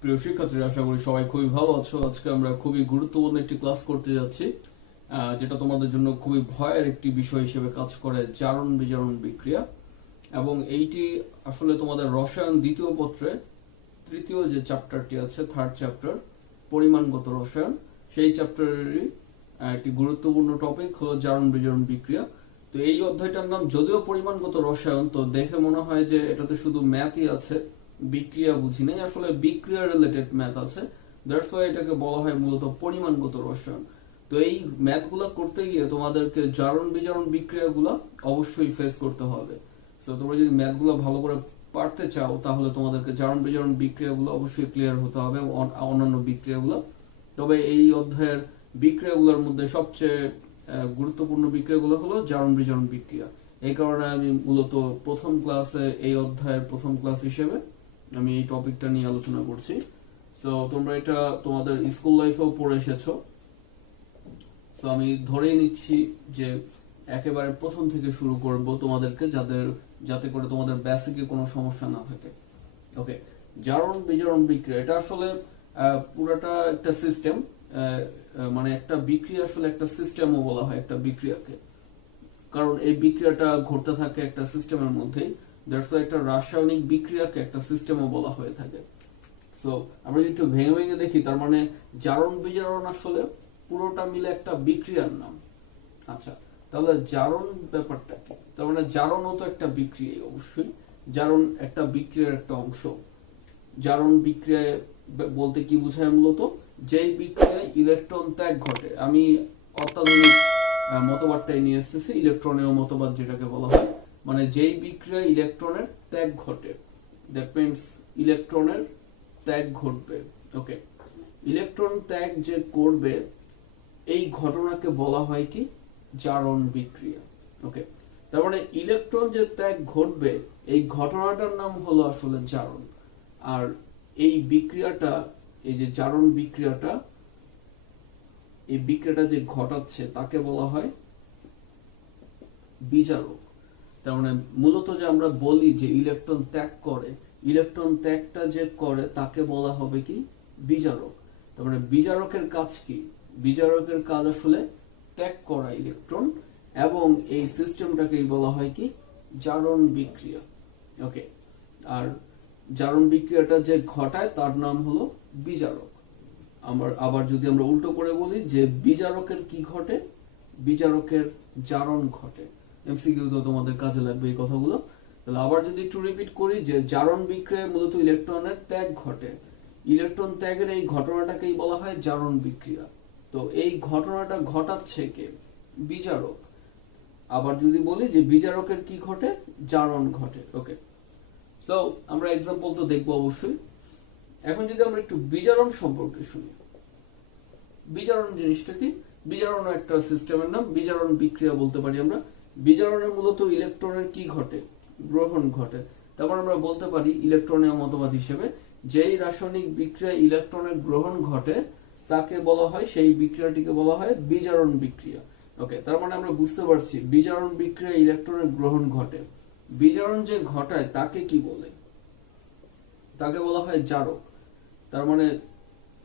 প্রিয় শিক্ষার্থীরা, আশা করি সবাই খুবই ভালো আছো। আজকে আমরা খুবই গুরুত্বপূর্ণ একটি ক্লাস করতে যাচ্ছি, যেটা তোমাদের জন্য খুবই ভয়ের একটি বিষয় হিসেবে কাজ করে, জারণ বিজারণ বিক্রিয়া। এবং এইটি আসলে তোমাদের রসায়ন দ্বিতীয় পত্রে তৃতীয় যে চ্যাপ্টারটি আছে, থার্ড চ্যাপ্টার, পরিমাণগত রসায়ন, সেই চ্যাপ্টারেরই একটি গুরুত্বপূর্ণ টপিক হলো জারণ বিজারণ বিক্রিয়া। তো এই অধ্যায়টার নাম যদিও পরিমাণগত রসায়ন, তো দেখে মনে হয় যে এটাতে শুধু ম্যাথই আছে, বিক্রিয়া বুঝি নাই। আসলে বিক্রিয়া রিলেটেড ম্যাথ আছে, দ্যাটস ওয়াই এটাকে বলা হয় মূলত পরিমাণগত রসায়ন। তো এই ম্যাথগুলো করতে গিয়ে তোমাদেরকে জারণ বিজারণ বিক্রিয়াগুলো অবশ্যই ফেস করতে হবে। তো তোমরা যদি ম্যাথগুলো ভালো করে পারতে চাও, তাহলে তোমাদেরকে জারণ বিজারণ বিক্রিয়াগুলো অবশ্যই ক্লিয়ার হতে হবে, অন্যান্য বিক্রিয়াগুলো। তবে এই অধ্যায়ের বিক্রিয়াগুলোর মধ্যে সবচেয়ে গুরুত্বপূর্ণ বিক্রিয়াগুলো হলো জারণ বিজারণ বিক্রিয়া। এই কারণে আমি মূলত প্রথম ক্লাসে, এই অধ্যায়ের প্রথম ক্লাস হিসেবে আমি এই টপিকটা নিয়ে আলোচনা করছি। তো তোমরা এটা তোমাদের স্কুল লাইফেও পড়ে এসেছো। তো আমি ধরেই নিচ্ছি যে একেবারে প্রথম থেকে শুরু করব তোমাদেরকে, যাতে করে তোমাদের বেসিকে কোনো সমস্যা না থাকে। ওকে, জারণ বিজারণ বিক্রিয়া এটা আসলে পুরোটা একটা সিস্টেম, মানে একটা বিক্রিয়া আসলে একটা সিস্টেমও বলা হয় একটা বিক্রিয়াকে, কারণ এই বিক্রিয়াটা ঘটতে থাকে একটা সিস্টেমের মধ্যেই। দ্যাটস ওয়াই একটা রাসায়নিক বিক্রিয়াকে একটা সিস্টেমও বলা হয়ে থাকে। তো আমরা যদি একটু ভেঙে ভেঙে দেখি, তার মানে জারণ বিজারণ আসলে পুরোটা মিলে একটা বিক্রিয়ার নাম। আচ্ছা, তাহলে জারণ ব্যাপারটা কি? তার মানে জারণও তো একটা বিক্রিয়াই, অবশ্যই জারণ একটা বিক্রিয়ার একটা অংশ। জারণ বিক্রিয়ায় বলতে কি বোঝায়? মূলত যেই বিক্রিয়ায় ইলেকট্রন ত্যাগ ঘটে। আমি অত্যাধুনিক মতবাদটাই নিয়ে এসেছি, ইলেকট্রনীয় মতবাদ যেটাকে বলা হয়, মানে যেই বিক্রিয়ায় ইলেকট্রনের ত্যাগ ঘটে, দ্যাট মিন্স ইলেকট্রনের ত্যাগ ঘটবে। ওকে, ইলেকট্রন ত্যাগ যে করবে, এই ঘটনাকে বলা হয় কি? জারণ বিক্রিয়া। ওকে, তার মানে ইলেকট্রন যে ত্যাগ ঘটবে, এই ঘটনাটার নাম হলো আসলে জারণ। আর এই বিক্রিয়াটা, এই যে জারণ বিক্রিয়াটা, এই বিক্রিয়াটা যে ঘটাচ্ছে তাকে বলা হয় বিজারক। তার মানে মূলত যে আমরা বলি যে ইলেকট্রন ত্যাগ করে, ইলেকট্রন ত্যাগটা যে করে তাকে বলা হবে কি? বিজারক। তার মানে বিজারকের কাজ কি? বিজারকের কাজ আসলে ত্যাগ করা ইলেকট্রন, এবং এই সিস্টেমটাকেই বলা হয় কি? জারণ বিক্রিয়া। ওকে, আর জারণ বিক্রিয়াটা যে ঘটায় তার নাম হলো বিজারক। আবার যদি আমরা উল্টো করে বলি যে বিজারকের কি ঘটে? বিজারকের জারণ ঘটে। এমসিকিউ তো তোমাদের কাজে লাগবে এই কথাগুলো। তাহলে আবার যদি একটু রিপিট করি, যে জারণ বিক্রিয়ায় মূলত ইলেকট্রনের ত্যাগ ঘটে, ইলেকট্রন ত্যাগের এই ঘটনাটাকেই বলা হয় জারণ বিক্রিয়া। তো এই ঘটনাটা ঘটাচ্ছে কে? বিজারক। আবার যদি বলি যে বিজারকের কি ঘটে? জারণ ঘটে। ওকে, তো আমরা এক্সাম্পল তো দেখবো অবশ্যই। এখন যদি আমরা একটু বিজারণ সম্পর্কে শুনি, বিজারণ জিনিসটা কি? বিজারণ একটা সিস্টেমের নাম, বিজারণ বিক্রিয়া বলতে পারি আমরা। বিজারণে মূলত ইলেকট্রনের কি ঘটে? গ্রহণ ঘটে। তারপর আমরা বলতে পারি ইলেকট্রনীয় মতবাদ হিসেবে, যেই রাসায়নিক বিক্রিয়ায় ইলেকট্রনের গ্রহণ ঘটে তাকে বলা হয়, সেই বিক্রিয়াটিকে বলা হয় বিজারণ বিক্রিয়া। ওকে, তার মানে আমরা বুঝতে পারছি বিজারণ বিক্রিয়ায় ইলেকট্রনের গ্রহণ ঘটে। বিজারণ যে ঘটায় তাকে কি বলে? তাকে বলা হয় জারক। তার মানে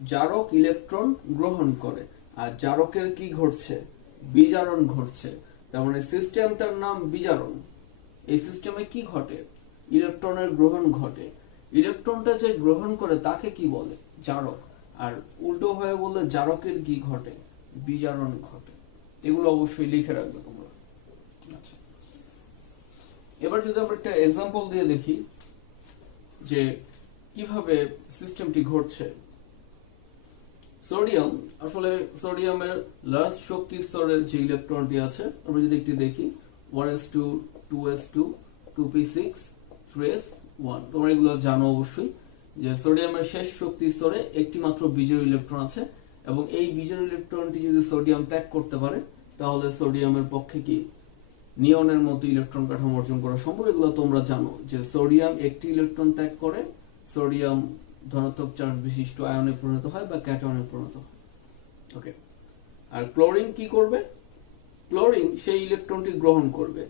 জারক ইলেকট্রন গ্রহণ করে, আর জারকের কি ঘটছে? বিজারণ ঘটছে। তার মানে সিস্টেমটার নাম বিজারণ। এই সিস্টেমে কি ঘটে? ইলেকট্রনের গ্রহণ ঘটে। ইলেকট্রনটা যে গ্রহণ করে তাকে কি বলে? জারক। আর উল্টো হয়ে বললে জারকের কি ঘটে? বিজারণ ঘটে। এগুলো অবশ্যই লিখে রাখবে তোমরা। আচ্ছা, এবার যদি আমরা একটা এক্সাম্পল দিয়ে দেখি যে কিভাবে সিস্টেমটি ঘটছে। সোডিয়াম, আসলে সোডিয়ামের লাস্ট শক্তি স্তরের যে ইলেকট্রনটি আছে, আমরা যদি একটি দেখি, 1s2 2s2 2p6 3s1, তোমরা এগুলো জানো অবশ্যই যে সোডিয়ামের শেষ শক্তি স্তরে একটি মাত্র বিজোড় ইলেকট্রন আছে, এবং এই বিজোড় ইলেকট্রনটি যদি সোডিয়াম ত্যাগ করতে পারে, তাহলে সোডিয়ামের পক্ষে কি নিয়নের মতো ইলেকট্রন কাঠামো অর্জন করা সম্ভব। এগুলো তোমরা জানো যে সোডিয়াম একটি ইলেকট্রন ত্যাগ করে, সোডিয়াম ধনাত্মক চার্জ বিশিষ্ট আয়নে পরিণত হয় বা ক্যাটনে পরিণত হয়। ওকে, আর ক্লোরিন কি করবে? ক্লোরিন সেই ইলেকট্রনটি গ্রহণ করবে।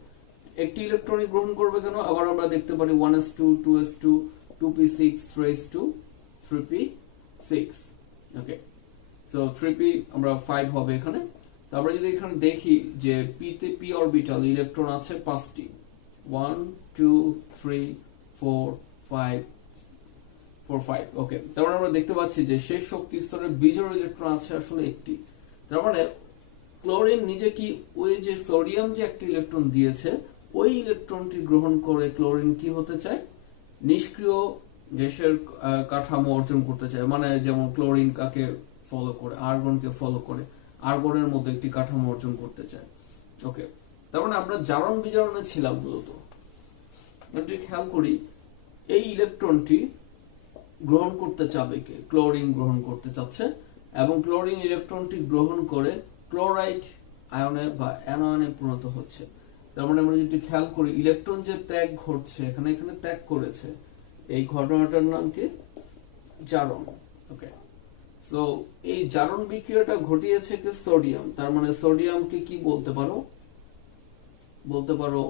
একটি ইলেকট্রনই গ্রহণ করবে কেন? আবার আমরা দেখতে পারি 1s2 2s2 2p6 3s2 3p6। ওকে, সো 3p আমরা 5 হবে এখানে। তারপরে যদি এখানে দেখি যে p তে p অরবিটাল ইলেকট্রন আছে 5টি, 1 2 3 4 5 4 5। ওকে, তারপরে আমরা দেখতে পাচ্ছি যে শেষ শক্তি স্তরের বিজোড় ইলেকট্রন আছে আসলে একটি। তার মানে ক্লোরিন নিজে কি ওই যে সোডিয়াম যে একটা ইলেকট্রন দিয়েছে ওই ইলেকট্রনটি গ্রহণ করে ক্লোরিন কি হতে চায়, নিষ্ক্রিয় গ্যাসের কাঠামো অর্জন করতে চায়। মানে যেমন ক্লোরিন কাকে ফলো করে, আর্গনকে ফলো করে, আর্গনের মধ্যে একটি কাঠামো অর্জন করতে চায়। ওকে, তার মানে আমরা জারণ বিজারণে ছিলাম মূলত। যদি খেয়াল করি এই ইলেকট্রনটি গ্রহণ করতে চাবে কে, ক্লোরিন গ্রহণ করতে চাচ্ছে এবং ক্লোরিন ইলেকট্রনটি গ্রহণ করে ক্লোরাইড আয়নে বা অ্যানায়নে পরিণত হচ্ছে। তার মানে আমরা যদি খেয়াল করি ইলেকট্রন যে ত্যাগ ঘটছে এখানে ত্যাগ করেছে, এই ঘটনাটার নাম কি, জারণ। ওকে, তো এই জারণ বিক্রিয়াটা ঘটিয়েছে কি সোডিয়াম। তার মানে সোডিয়ামকে কি বলতে পারো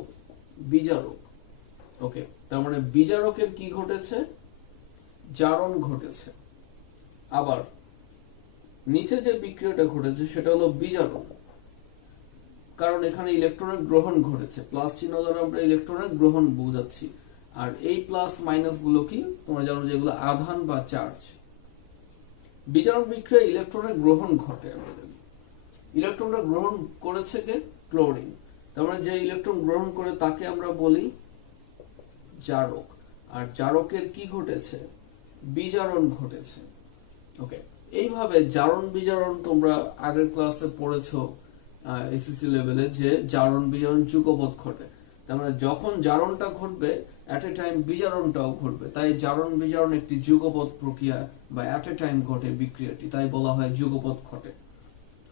বিজারক। ওকে, তার মানে বিজারকের কি ঘটেছে, জারণ ঘটেছে। আবার নিচে যে বিক্রিয়াটা ঘটেছে সেটা হলো বিজারণ, কারণ এখানে ইলেকট্রনের গ্রহণ ঘটেছে। প্লাস চিহ্ন দ্বারা আমরা ইলেকট্রনের গ্রহণ বোঝাচ্ছি। আর এই প্লাস মাইনাস গুলো কি তোমরা জানো যেগুলো আধান বা চার্জ। বিজারণ বিক্রিয়া ইলেকট্রনের গ্রহণ ঘটে। আমরা জানি ইলেকট্রনটা গ্রহণ করেছে কে, ক্লোরিন। তার মানে যে ইলেকট্রন গ্রহণ করে তাকে আমরা বলি জারক। আর জারকের কি ঘটেছে, বিজারণ ঘটেছে। ওকে, এইভাবে জারণ বিজারণ তোমরা আগের ক্লাসে পড়েছো এসএসসি লেভেলে যে জারণ বিজারণ যুগপৎ ঘটে। তার মানে যখন জারণটা ঘটবে এট এ টাইম বিজারণটাও ঘটবে, তাই জারণ বিজারণ একটি যুগপৎ প্রক্রিয়া বা এট এ টাইম ঘটে বিক্রিয়াটি, তাই বলা হয় যুগপৎ ঘটে।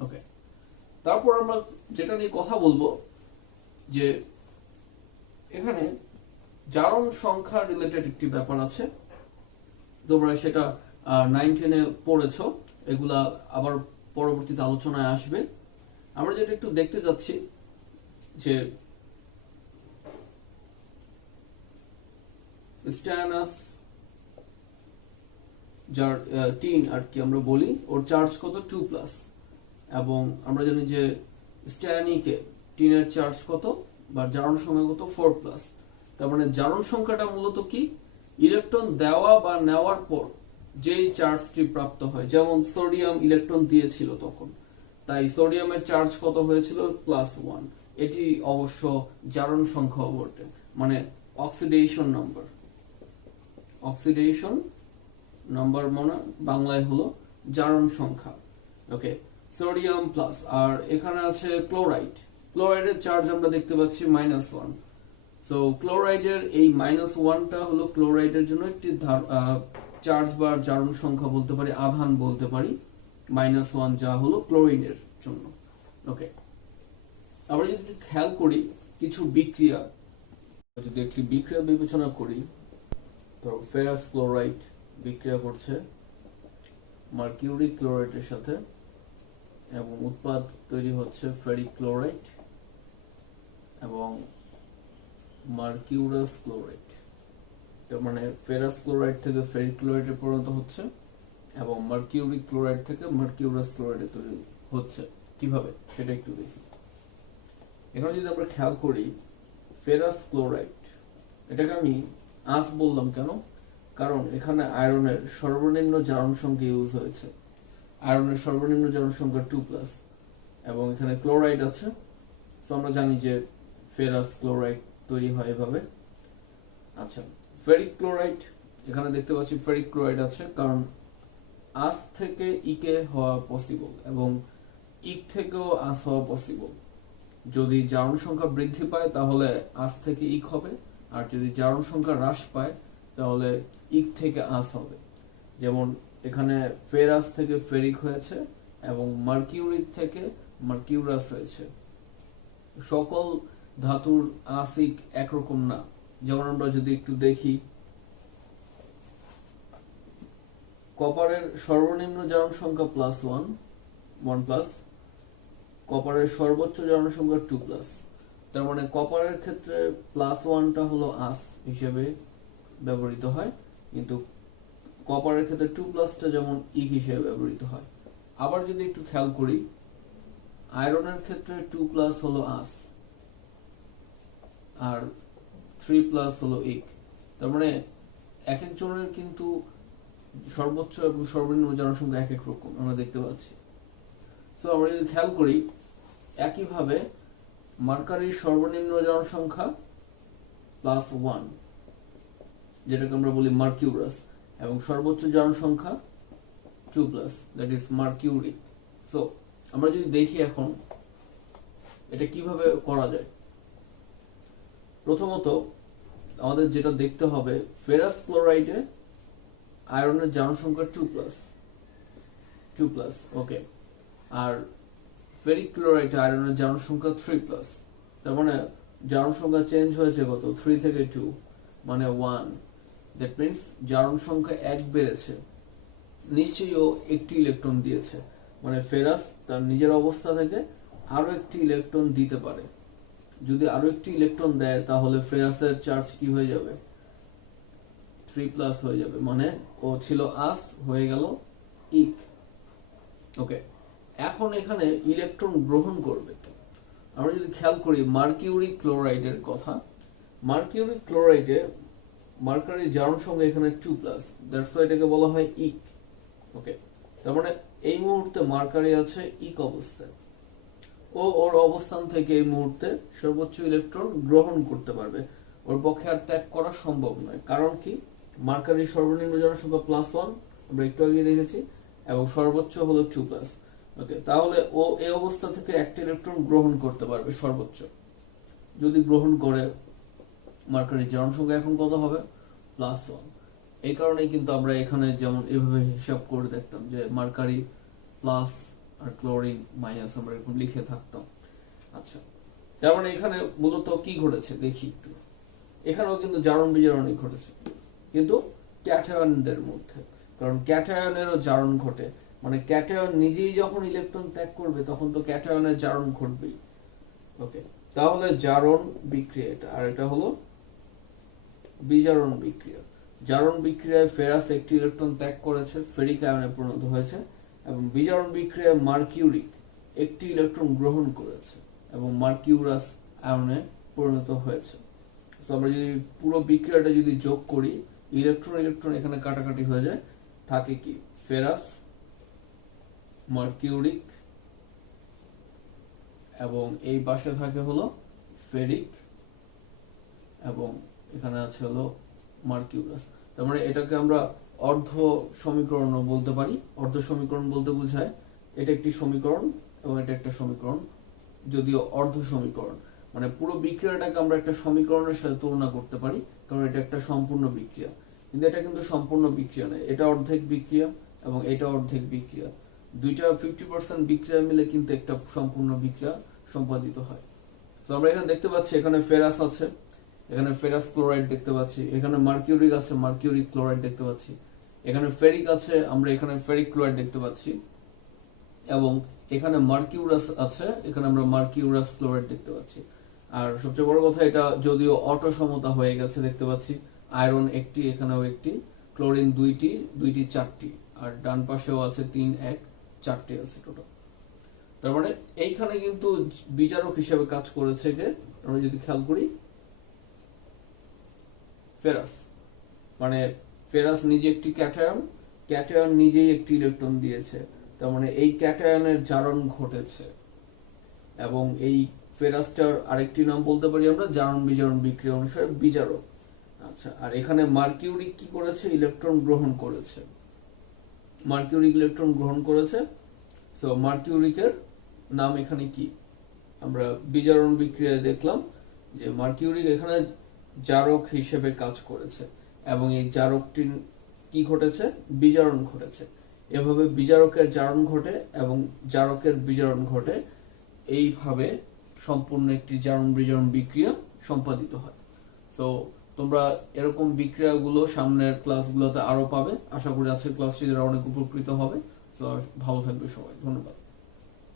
ওকে, তারপর আমরা যেটা নিয়ে কথা বলবো যে এখানে জারণ সংখ্যা রিলেটেড একটি ব্যাপার আছে। তোমরা সেটা 9-10-এ পড়েছো, এগুলা আবার পরবর্তীতে আলোচনায় আসবে। আমরা যেটা একটু দেখতে যাচ্ছি যে স্ট্যানাস যার টিন আর কি আমরা বলি, ওর চার্জ কত 2+, এবং আমরা জানি যে স্ট্যানিকে টিনের চার্জ কত বা জারণ সংখ্যা কত 4+। তার মানে জারণ সংখ্যাটা মূলত কি, ইলেকট্রন দেওয়া বা নেওয়ার পর যেই চার্জটি প্রাপ্ত হয়। যেমন সোডিয়াম ইলেকট্রন দিয়েছিল তখন, তাই সোডিয়ামের চার্জ কত হয়েছিল +1। এটি অবশ্য জারণ সংখ্যা বটে, মানে অক্সিডেশন নাম্বার মানে বাংলায় হলো জারণ সংখ্যা। ওকে, সোডিয়াম প্লাস। আর এখানে আছে ক্লোরাইডের চার্জ আমরা দেখতে পাচ্ছি -1। তো ক্লোরাইডের এই -1টা হলো ক্লোরাইডের জন্য একটি চার্জ বা জারণ সংখ্যা বলতে পারি, আধান বলতে পারি -1, যা হলো ক্লোরিনের জন্য। ওকে, আমরা যদি খেয়াল করি কিছু বিক্রিয়া, যদি একটি বিক্রিয়া বিবেচনা করি, তো ফেরাস ক্লোরাইড বিক্রিয়া করছে মার্কিউরি ক্লোরাইডের সাথে এবং উৎপাদ তৈরি হচ্ছে ফেরিক ক্লোরাইড এবং মার্কিউরাস ক্লোরাইড। তার মানে ফেরাস ক্লোরাইড থেকে ফেরিক ক্লোরাইডে পরিণত হচ্ছে এবং মার্কিউরি ক্লোরাইড থেকে মার্কিউরাস ক্লোরাইডে তৈরি হচ্ছে। কিভাবে সেটা একটু দেখি। এখানে যদি আমরা খেয়াল করি ফেরাস ক্লোরাইড, এটাকে আমি আঁশ বললাম কেন, কারণ এখানে আয়রনের সর্বনিম্ন জারণ সংখ্যা ইউজ হয়েছে। আয়রনের সর্বনিম্ন জারণ সংখ্যা 2+, এবং এখানে ক্লোরাইড আছে। তো আমরা জানি যে ফেরাস ক্লোরাইড তৈরি হয় এভাবে। আচ্ছা, ফেরিক ক্লোরাইড, এখানে দেখতে পাচ্ছি ফেরিক ক্লোরাইড আছে, কারণ আঁশ থেকে ইকে হওয়া পসিবল এবং ইক থেকেও আঁশ হওয়া পসিবল। যদি জারণ সংখ্যা বৃদ্ধি পায় তাহলে আঁশ থেকে ইক হবে, আর যদি জারণ সংখ্যা হ্রাস পায় তাহলে ইক থেকে আঁশ হবে। যেমন এখানে ফেরাস থেকে ফেরিক হয়েছে এবং মার্কিউরি থেকে মার্কিউরাস হয়েছে। সকল ধাতুর আঁশিক একরকম না। যেমন আমরা যদি একটু দেখি, কপারের সর্বনিম্ন জারণ সংখ্যা +1+, কপারের সর্বোচ্চ জারণ সংখ্যা 2+। তার মানে কপারের ক্ষেত্রে +1টা হলো আঁশ হিসেবে ব্যবহৃত হয়, কিন্তু কপারের ক্ষেত্রে 2+টা যেমন ইক হিসেবে ব্যবহৃত হয়। আবার যদি একটু খেয়াল করি, আয়রনের ক্ষেত্রে 2+ হলো আস আর 3+ হলো ইক। তার মানে এক একজনের কিন্তু সর্বোচ্চ এবং সর্বনিম্ন জনসংখ্যা এক এক রকম আমরা দেখতে পাচ্ছি। তো আমরা যদি খেয়াল করি, একইভাবে মার্কারির সর্বনিম্ন জনসংখ্যা +1, যেটাকে আমরা বলি মার্কিউরাস, এবং সর্বোচ্চ জনসংখ্যা 2+, দ্যাট ইজ মার্কিউরি। সো আমরা যদি দেখি এখন এটা কিভাবে করা যায়, প্রথমত আমাদের যেটা দেখতে হবে, ফেরাস ক্লোরাইডে আয়রনের জনসংখ্যা 2+, ওকে, আর ফেরিক ক্লোরাইডে আয়রনের জনসংখ্যা 3+। তার মানে জনসংখ্যা চেঞ্জ হয়েছে কত, 3 থেকে 2, মানে 1। দ্যাট মিনস জারণ সংখ্যা 1 বেড়েছে। নিশ্চয়ই ও একটি ইলেকট্রন দিয়েছে, মানে ফেরাস তার নিজের অবস্থা থেকে আরো একটি ইলেকট্রন দিতে পারে। যদি আরো একটি ইলেকট্রন দেয় তাহলে ফেরাসের চার্জ কি হয়ে যাবে, 3+ হয়ে যাবে, মানে ও ছিল আস, হয়ে গেল ইক। ওকে, এখন এখানে ইলেকট্রন গ্রহণ করবে। আমরা যদি খেয়াল করি মার্কিউরিক ক্লোরাইডের কথা, মার্কিউরিক ক্লোরাইডে মার্কারির জারণ সংখ্যা এখানে 2+, দ্যাটস ওয়াই এটাকে বলা হয় ইক। ওকে, তার মানে এই মুহূর্তে মার্কারি আছে ইক অবস্থায়। ও ওর অবস্থান থেকে এই মুহূর্তে সর্বোচ্চ ইলেকট্রন গ্রহণ করতে পারবে, ওর পক্ষে আর ত্যাগ করা সম্ভব নয়। কারণ কি, মার্কারির সর্বনিম্ন জনসংখ্যা +1 আমরা একটু আগে দেখেছি, এবং সর্বোচ্চ হলো 2+। ওকে, তাহলে ও এই অবস্থা থেকে একটা ইলেকট্রন গ্রহণ করতে পারবে সর্বোচ্চ। যদি গ্রহণ করে, মার্কারির জনসংখ্যা এখন কত হবে, +1। এই কারণেই কিন্তু আমরা এখানে যেমন এভাবে হিসাব করে দেখতাম যে মার্কারি প্লাস আর ক্লোরিন মাইনাস, আমরা এরকম লিখে থাকতাম। আচ্ছা, তার মানে এখানে মূলত কি ঘটেছে দেখি একটু। এখানেও কিন্তু জারণ বিজারণই ঘটেছে, কিন্তু ক্যাটায়নদের মধ্যে, কারণ ক্যাটায়নেরও জারণ ঘটে। মানে ক্যাটায়ন নিজেই যখন ইলেকট্রন ত্যাগ করবে তখন তো ক্যাটায়নের জারণ ঘটবেই। ওকে, তাহলে জারণ বিক্রিয়া এটা, আর এটা হলো বিজারণ বিক্রিয়া। জারণ বিক্রিয়ায় ফেরাস একটি ইলেকট্রন ত্যাগ করেছে, ফেরিক আয়নে পরিণত হয়েছে, এবং বিজারণ বিক্রিয়ায় মার্কিউরিক একটি ইলেকট্রন গ্রহণ করেছে এবং মার্কিউরাস আয়নে পরিণত হয়েছে। তো আমরা যদি পুরো বিক্রিয়াটা যদি যোগ করি, ইলেকট্রন এখানে কাটাকাটি হয়ে যায়, থাকে কি ফেরাস, মার্কিউরিক, এবং এই পাশে থাকে হলো ফেরিক, এবং এখানে আছে হলো মার্কিউরাস। তার মানে এটাকে আমরা অর্ধ সমীকরণ বলতে পারি। অর্ধ সমীকরণ বলতে বোঝায় এটা একটি সমীকরণ এবং এটা একটা সমীকরণ, যদিও অর্ধ সমীকরণ। মানে পুরো বিক্রিয়াটাকে আমরা একটা সমীকরণের সাথে তুলনা করতে পারি, কারণ এটা একটা সম্পূর্ণ বিক্রিয়া। কিন্তু এটা কিন্তু সম্পূর্ণ বিক্রিয়া নয়, এটা অর্ধেক বিক্রিয়া এবং এটা অর্ধেক বিক্রিয়া। দুইটা 50% বিক্রিয়া মিলে কিন্তু একটা সম্পূর্ণ বিক্রিয়া সম্পাদিত হয়। তো আমরা এখানে দেখতে পাচ্ছি, এখানে ফেরাস আছে, এখানে ফেরাস ক্লোরাইড দেখতে পাচ্ছি, এখানে মার্কিউরিক আছে, মার্কিউরিক ক্লোরাইড দেখতে পাচ্ছি, এখানে ফেরিক আছে, আমরা এখানে ফেরিক ক্লোরাইড দেখতে পাচ্ছি, এবং এখানে মার্কিউরাস আছে, এখানে আমরা মার্কিউরাস ক্লোরাইড দেখতে পাচ্ছি। আর সবচেয়ে বড় কথা, এটা যদিও অটো সমতা হয়ে গেছে দেখতে পাচ্ছি, আয়রন একটি, এখানেও একটি, ক্লোরিন দুইটি, 4টি, আর ডান পাশেও আছে 3, 1, 4টি আছে টোটাল। তার মানে এইখানে কিন্তু বিচারক হিসেবে কাজ করেছে কে, আমরা যদি খেয়াল করি ফেরাস। মানে ফেরাস নিজে একটি ক্যাটায়ন, ক্যাটায়ন নিজেই একটি ইলেকট্রন দিয়েছে, তার মানে এই ক্যাটায়নের জারণ ঘটেছে, এবং এই ফেরাসটার আরেকটি নাম বলতে পারি আমরা জারণ বিজারণ বিক্রিয়া অনুসারে বিজারক। আচ্ছা, আর এখানে মার্কিউরিক কি করেছে, ইলেকট্রন গ্রহণ করেছে, মার্কিউরিক ইলেকট্রন গ্রহণ করেছে। সো মার্কিউরিকের নাম এখানে কি, আমরা বিজারণ বিক্রিয়ায় দেখলাম যে মার্কিউরিক এখানে জারক হিসেবে কাজ করেছে, এবং এই জারকটি কি ঘটেছে, বিজারণ ঘটেছে। এভাবে বিজারকের জারণ ঘটে এবং জারকের বিজারণ ঘটে, এইভাবে সম্পূর্ণ একটি জারণ বিজারণ বিক্রিয়া সম্পাদিত হয়। তো তোমরা এরকম বিক্রিয়াগুলো সামনের ক্লাসগুলোতে আরো পাবে। আশা করি আজকের ক্লাসটি অনেক উপকৃত হবে। তো ভালো থাকবে সবাই, ধন্যবাদ।